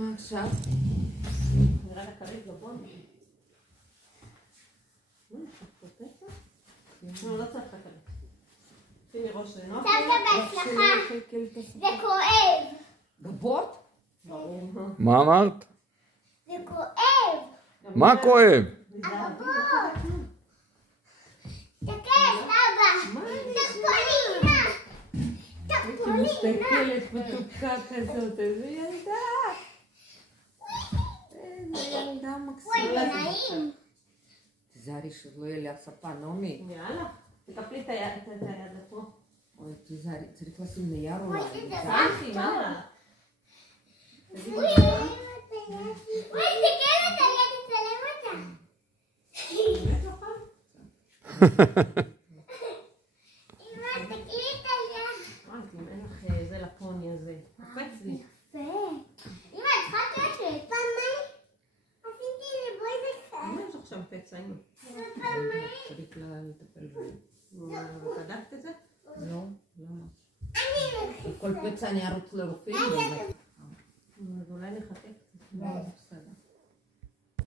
מה עכשיו? נראה לה כרית גבוה. לא צריך כרית. שימי ראש לנוח. סבתא בהצלחה. זה כואב. גבות? מה אמרת? זה כואב. מה כואב? הגבות. תקף, אבא. תקפולינה. תקפולינה. מסתכלת מתוקה כזאת, איזה ילדה. איזה ילדה מקסימה. וואי, זה נעים. תיזהרי שלא יהיה לי הספה, נעמי. יאללה. תקפלי את היד לפה. אוי, תיזהרי, צריך לשים נייר אולי. שמתי, יאללה. וואי, תסתכל את היד, תצלם אותה. אמא, תסתכלי את היד. אם אין לך זה לפוני הזה. קופץ לי. יפה. אמא, את צריכה קשת. פעמיים. עשיתי לי בואי אמא, דקה. יש עכשיו פצע, אמא. פעמיים. צריך לטפל בזה. בדקת את זה? לא, למה? אני כל פצע אני ארוץ לרופאים. אז אולי נחכה. לא, בסדר.